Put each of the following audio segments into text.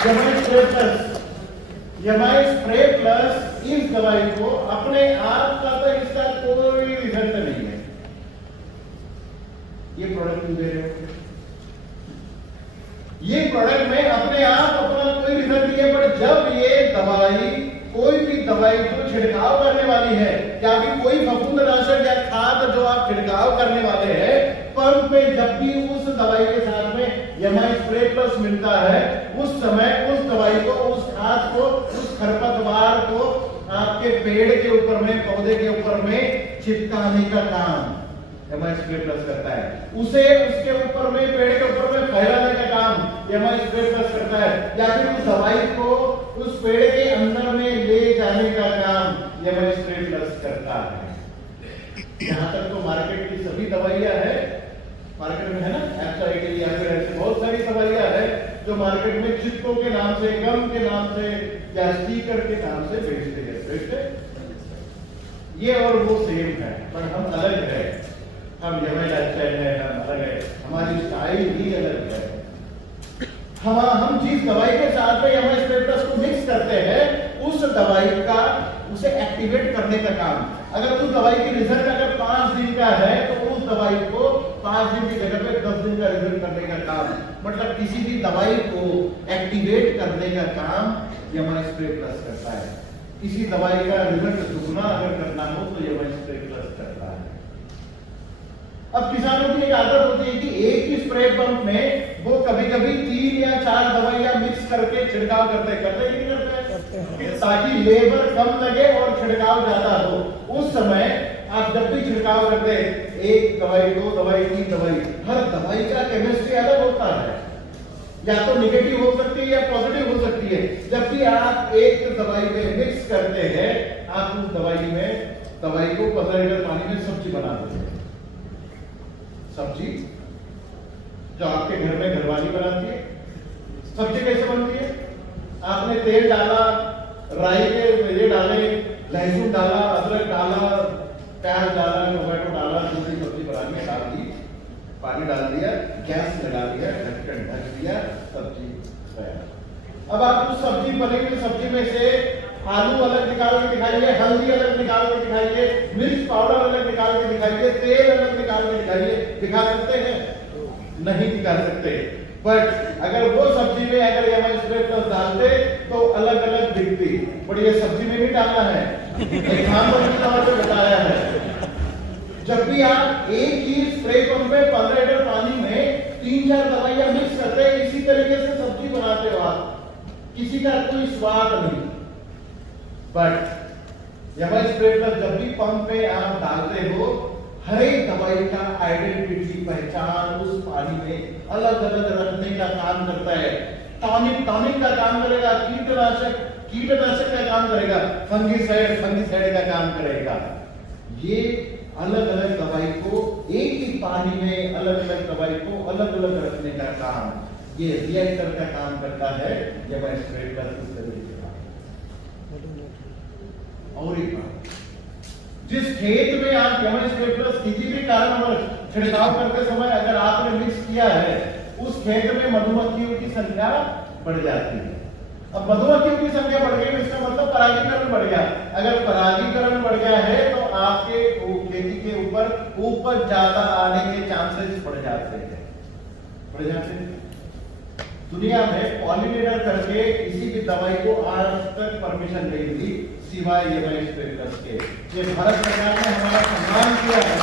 Yamai spray plus इस दवाई को अपने आप का तो इसका कोई रिजल्ट नहीं है। ये प्रोडक्ट क्यों दे रहे हो? ये प्रोडक्ट में अपने आप अपना कोई रिजल्ट नहीं है, पर जब ये दवाई कोई भी दवाई जो छिड़काव करने वाली है या फिर कोई फफूंदनाशक या खाद जो आप छिड़काव करने वाले हैं, पंप में जब भी उस दवाई के साथ में यमाई स्प्रे प्लस मिलता है, उस समय उस दवाई को, उस खाद को, उस खरपतवार को आपके पेड़ के ऊपर में, पौधे के ऊपर में चिपकाने का काम यमाई स्प्रे प्लस करता है। उसे उसके ऊपर में, पेड़ के ऊपर में फैलाने का काम यमाई स्प्रे प्लस करता है, या फिर उस दवाई को उस पेड़ के अंदर में ले जाने का काम यमाई स्प्रे प्लस करता है। यहाँ तक तो मार्केट की सभी दवाइयां है, मार्केट में है ना, एप्साइटिल या फिर ऐसे बहुत सारी दवाइयां है जो मार्केट में चिपको के नाम से, गम के नाम से या स्टिकर के नाम से बेचते हैं। ये और वो सेम है, पर हम अलग है। हम यमाई लाइफस्टाइल है, हम अलग है, हमारी स्टाइल ही अलग है। हम जिस दवाई के साथ में यमाई स्प्रे प्लस को मिक्स करते हैं, उस दवाई का उसे एक्टिवेट करने का काम, अगर उस दवाई की रिजल्ट अगर 5 दिन का है तो उस दवाई को 5 दिन की जगह पे 10 दिन का रिजल्ट करने का काम, मतलब किसी भी दवाई को एक्टिवेट करने का काम यमाई स्प्रे प्लस करता है। किसी दवाई का रिजल्ट दुगना अगर करना हो तो यमाई स्प्रे प्लस करता है। अब किसानों की एक आदत होती है कि एक ही स्प्रे पंप में वो कभी-कभी 3 या 4 दवाइयां मिक्स करके छिड़काव करते हैं, ताकि लेबर कम लगे और छिड़काव ज्यादा हो। उस समय आप जब भी छिड़काव करते हैं, 1 दवाई, 2 दवाई, 3 दवाई, हर दवाई का केमिस्ट्री अलग होता है, या तो निगेटिव हो सकती है या पॉजिटिव हो सकती है। जब भी आप एक दवाई में मिक्स करते हैं, आप उस दवाई को 15 लीटर पानी में सब्जी बना देते हैं। सब्जी जो आपके घर में घरवाली बनाती है, सब्जी कैसे बनती है? आपने तेल डाला, राई के ये डाले, लहसुन डाला, अदरक डाला, प्याज डाला, टमाटो डाला, दूसरी सब्जी बनानी है, डाल दी, पानी डाल दिया, गैस लगा दिया, ढक्कन ढक दिया, सब्जी तैयार। अब आप उस सब्जी बनी हुई सब्जी में से आलू अलग निकाल के दिखाइए, हल्दी अलग निकाल के दिखाइए, मिर्च पाउडर अलग निकाल के दिखाइए, तेल अलग निकाल के दिखाइए, दिखा सकते हैं? नहीं दिखा सकते। बट अगर वो सब्जी में अगर यमाई स्प्रे प्लस डालते तो अलग अलग दिखती। बट ये सब्जी में नहीं डालना है, एग्जाम्पल के तौर पे बताया है। जब भी आप एक ही स्प्रे पंप में 15 लीटर पानी में 3-4 दवाइयां मिक्स करते हैं, इसी तरीके से सब्जी बनाते हो आप, किसी का कोई स्वाद नहीं। बट यमाई स्प्रे प्लस जब भी पंप पे आप डालते हो, हर एक दवाई का आइडेंटिटी, पहचान उस पानी में अलग अलग रखने का काम करता है। टॉनिक का काम करेगा, कीटनाशक का काम करेगा, फंगिसाइड का काम करेगा। ये अलग अलग दवाई को एक ही पानी में, अलग अलग दवाई को अलग अलग रखने का काम, ये रिएक्टर का काम करता है यमाई स्प्रे प्लस इस तरीके का। और एक बात, जिस खेत में आप यमाई स्प्रे प्लस किसी भी कारणवश छिड़काव करते समय अगर आपने मिक्स किया है, उस खेत में मधुमक्खियों की संख्या बढ़ जाती है। अब मधुमक्खियों की संख्या बढ़ गई, इसका मतलब परागीकरण बढ़ गया। अगर परागीकरण बढ़ गया है तो आपके खेती के ऊपर ज्यादा आने के चांसेस बढ़ जाते हैं। दुनिया में पॉलिनेटर करके किसी भी दवाई को आज तक परमिशन नहीं दी सिवाय यमाई स्प्रे प्लस के। ये भारत सरकार ने हमारा सम्मान किया है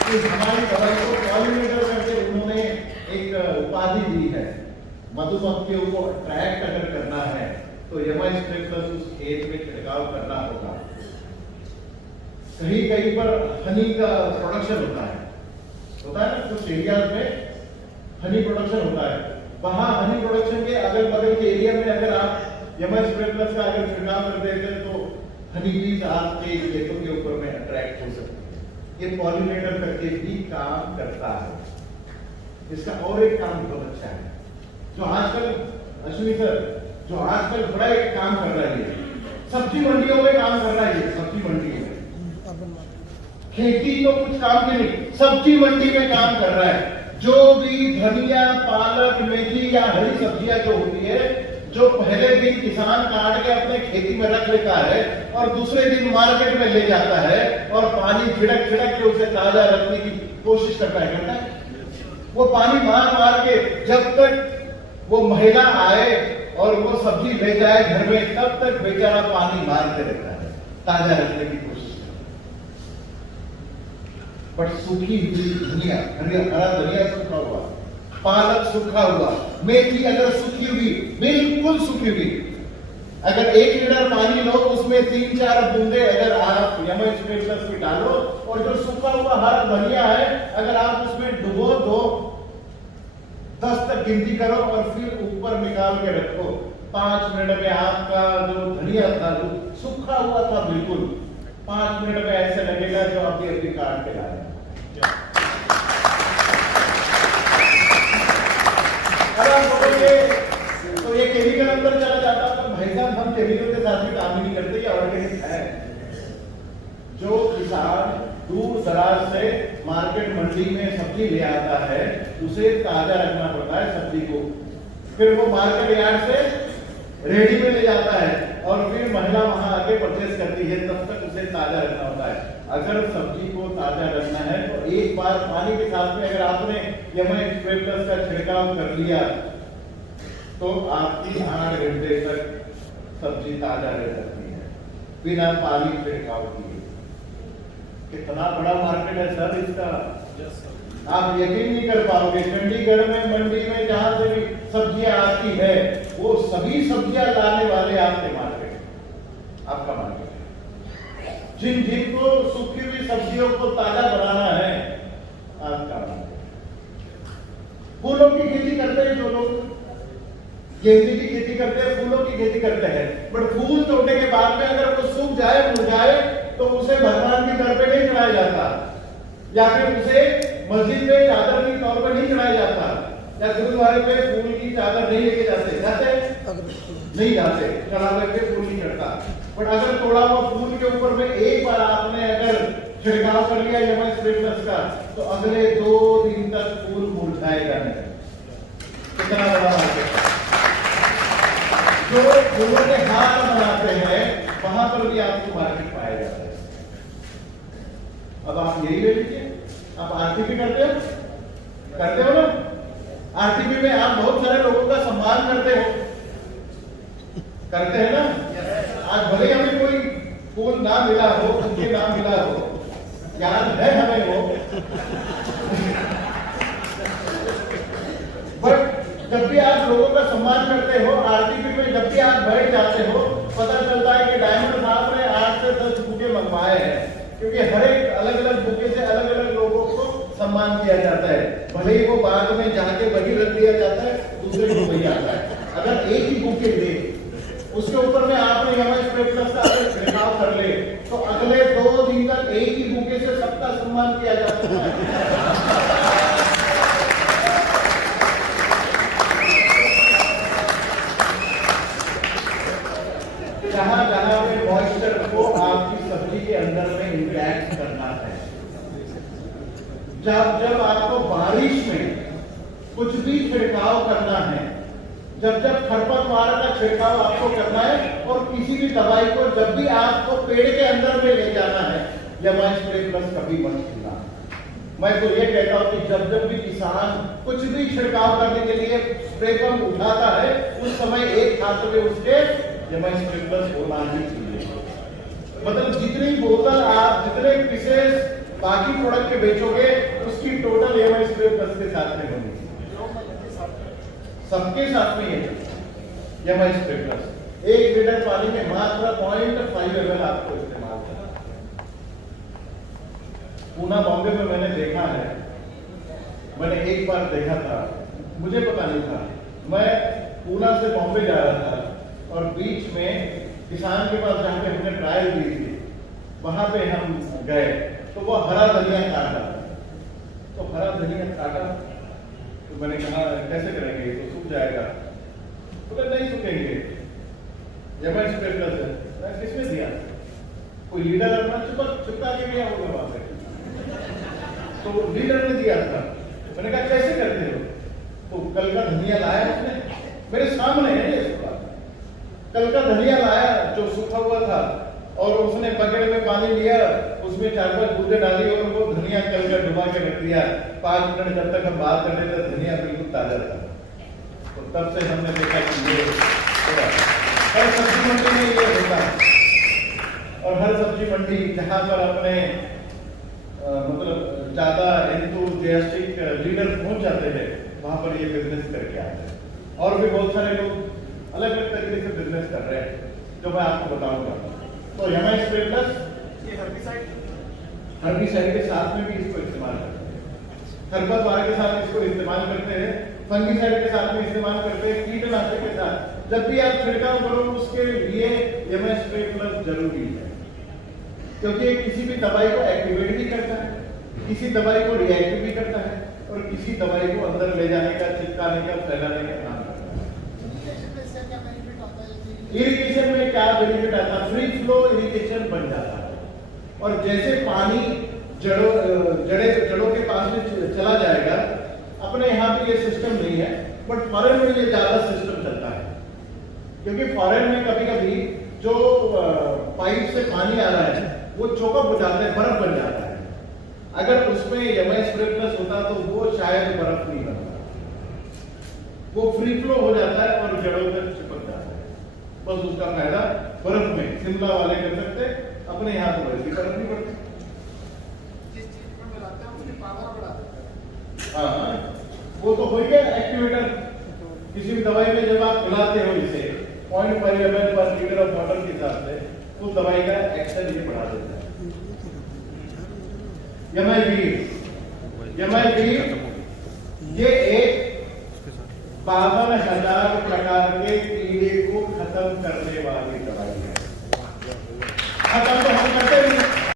कि हमारी दवाई को पॉलिनेटर करके उन्होंने एक उपाधि दी है। मधुमक्खियों को अट्रैक्ट अगर करना है तो यमाई स्प्रे प्लस उस खेत में छिड़काव करना होगा। कहीं पर हनी का प्रोडक्शन होता है ना, कुछ एरियाज में हनी प्रोडक्शन होता है, वहां हनी प्रोडक्शन के अगल बगल के एरिया में अगर आप यमाई स्प्रे प्लस का अगर छिड़काव कर देते तो हनी बीज आपके खेतों के ऊपर में अट्रैक्ट हो सकते हैं। ये पॉलिनेटर करके भी काम करता है। इसका और एक काम बहुत अच्छा है जो आजकल, अश्विनी सर, जो आजकल बड़ा एक काम कर रहा है, सब्जी मंडियों में काम कर रहा है। सब्जी मंडी में, खेती तो कुछ काम की नहीं, सब्जी मंडी में काम कर रहा है। जो भी धनिया, पालक, मेथी या हरी सब्जियां जो होती है, जो पहले दिन किसान काट के अपने खेती में रख लेता है और दूसरे दिन मार्केट में ले जाता है और पानी छिड़क छिड़क के उसे ताजा रखने की कोशिश करता है वो पानी मार मार के जब तक वो महिला आए और वो सब्जी ले जाए घर में, तब तक बेचारा पानी मारते रहता है, ताजा रखने की कोशिश करता है। बट सूखी हुई धनिया, हरा धनिया सूखा हुआ, पालक सूखा हुआ, मेथी अगर सूखी हुई, बिल्कुल सूखी हुई, अगर 1 लीटर पानी लो उसमें 3-4 बूंदे अगर आप यमएच प्लस की डालो और जो सूखा हुआ हरा धनिया है अगर आप उसमें डुबो दो, 10 तक गिनती करो और फिर ऊपर निकाल के रखो, 5 मिनट में आपका जो धनिया था जो सूखा हुआ था बिल्कुल 5 मिनट में ऐसे लगेगा जो अभी अभी काट के लाए। तो ये केमिकल अंदर चला जाता, तो भाई साहब हम केमिकल के साथ भी काम ही नहीं करते, ये ऑर्गेनिक है। जो किसान दूर दराज से मार्केट मंडी में सब्जी ले आता है उसे ताजा रखना पड़ता है सब्जी को, फिर वो मार्केट यार्ड से रेडी में ले जाता है और फिर महिला वहां आके परचेस करती है, तब तक उसे ताजा रखना होता है। अगर सब्जी को ताजा रखना है तो एक बार पानी के साथ में अगर आपने यमएच प्लस का छिड़काव कर लिया तो आपकी 8 घंटे तक सब्जी ताजा रह सकती है बिना पानी छिड़काव किए। कितना बड़ा मार्केट है सर इसका, आप यकीन नहीं कर पाओगे। चंडीगढ़ में मंडी में जहां से भी सब्जियां आती है वो सभी सब्जियां लाने वाले आपके मार्केट, आपका मार्केट। जिनको सूखी हुई सब्जियों को ताजा बनाना है आपका मार्केट। फूलों की खेती करते हैं जो लोग, गेंदे की खेती करते हैं, फूलों की खेती करते हैं, बट फूल तोड़ने के बाद में अगर वो सूख जाए, मुरझाए, तो उसे भगवान की दर पे नहीं चढ़ाया जाता, या फिर उसे मस्जिद में चादर की तौर पर नहीं चढ़ाया जाता, या गुरुद्वारे पे फूल की चादर नहीं लेके जाते नहीं जाते, चढ़ावे पे फूल नहीं चढ़ता। बट अगर तोड़ा हुआ फूल के ऊपर में एक बार आपने अगर छिड़काव कर लिया यमएच प्लस का तो अगले 2 दिन तक फूल मुरझाएगा नहीं। कितना बड़ा मार्केट। जो फूलों के हार बनाते हैं वहां पर भी आपको मार्केट पाया जाता है। अब आप यही ले लीजिए, आप आरटीपी करते हो ना, आरटीपी में आप बहुत सारे लोगों का सम्मान करते हैं ना। आज भले हमें कोई फूल ना मिला हो, उनके नाम मिला हो, याद है हमें वो, बट जब भी आप लोगों का सम्मान करते हो, आरटीपी में जब भी आप बैठ जाते हो, पता चलता है कि डायमंड साहब ने 8 से 10 बुके मंगवाए हैं, क्योंकि हर एक अलग अलग बुके से अलग अलग लोगों को सम्मान किया जाता है। भले ही वो बाद में जाके वही रख दिया जाता है, दूसरे को वही आता है। अगर एक ही बुके दे उसके ऊपर में आपने यमएच प्लस का छिड़काव कर ले तो अगले 2 दिन तक एक ही बुके से सबका सम्मान किया जा सकता है। जहां जहां पे मॉइस्चर को आपकी सब्जी के अंदर में इंटैक्ट करना है, जब आपको बारिश में कुछ भी छिड़काव करना है, जब खरपतवार का छिड़काव आपको करना है, और किसी भी दवाई को जब भी आपको पेड़ के अंदर में ले जाना है, यमएच प्लस कभी मत छूना। मैं तो ये कहता हूं कि जब भी किसान कुछ भी छिड़काव करने के लिए स्प्रे पंप उठाता है, उस समय एक हाथ में उसके यमएच प्लस होना ही चाहिए। मतलब जितनी बोतल आप जितने पीसेस बाकी प्रोडक्ट के बेचोगे उसकी टोटल यमएच प्लस के साथ में होगी, सबके साथ में यमएच प्लस। 1 लीटर पानी में मात्र 0.5 ml आपको इस्तेमाल करना है। पूना बॉम्बे में मैंने देखा है, मैंने एक बार देखा था, मुझे पता नहीं था, मैं पूना से बॉम्बे जा रहा था और बीच में किसान के पास जाके हमने ट्रायल दी थी, वहां पे हम गए तो वो हरा धनिया काटा, तो हरा धनिया काटा तो मैंने कहा कैसे करेंगे, तो सूख जाएगा, तो नहीं सूखेंगे, यमएच प्लस है। मैं किसमें दिया, कोई लीडर अपना चुपका के गया होगा वहां पे, तो लीडर ने दिया था। मैंने कहा कैसे करते हो, तो कल का धनिया लाया उसने, मेरे सामने है ये सब बात। कल का धनिया लाया जो सूखा हुआ था और उसने बकेट में पानी लिया, उसमें 4-5 बूंदे डाली और वो धनिया कल का डुबा के रख दिया। 5 मिनट जब तक हम बात कर रहे थे धनिया बिल्कुल ताजा था। तो तब से हमने देखा कि ये हर सब्जी मंडी में ये होता है। और हर सब्जी मंडी जहाँ पर अपने मतलब ज्यादा एंथुसियास्टिक लीडर पहुंच जाते हैं, वहां पर ये बिजनेस करके आते हैं। और भी बहुत सारे लोग अलग अलग तरीके से बिजनेस कर रहे हैं जो मैं आपको बताऊंगा। तो एमआई स्प्रे प्लस ये हर्बिसाइड के साथ में भी इसको इस्तेमाल करते हैं, खरपतवार के साथ इसको इस्तेमाल करते हैं, फंगिसाइड के साथ भी इस्तेमाल करते हैं, कीटनाशक के साथ। जब भी आप छिड़काव करो उसके लिए एमआई स्प्रे प्लस जरूरी है, क्योंकि ये किसी भी दवाई को एक्टिवेट भी करता है, किसी दवाई को रिएक्टिव भी करता है और किसी दवाई को अंदर ले जाने का, चिपकाने का, फैलाने का काम करता है। इरिगेशन में क्या बेनिफिट आता है? फ्री फ्लो इरिगेशन बन जाता है और जैसे पानी जड़ों के पास में चला जाएगा। अपने यहाँ पे ये सिस्टम नहीं है, बट फॉरेन में ये ज्यादा सिस्टम चलता है, क्योंकि फॉरेन में कभी कभी जो पाइप से पानी आ रहा है वो चोकअप हो जाता है, बर्फ बन जाता है। अगर उसमें एमआई स्प्रे प्लस होता तो वो शायद बर्फ नहीं बनता, वो फ्री फ्लो हो जाता है और जड़ों तक चिपक जाता है। बस उसका फायदा बर्फ में शिमला वाले कर सकते, अपने यहाँ तो वैसी बर्फ नहीं पड़ती। हाँ, वो तो हो गया एक्टिवेटर। किसी भी दवाई में जब आप मिलाते हो इसे 0.5 ml पर लीटर ऑफ वाटर के हिसाब से, तो दवाई का एक्शन ये बढ़ा देता है। ये एक 52,000 प्रकार के कीड़े को खत्म करने वाली दवाई है। खत्म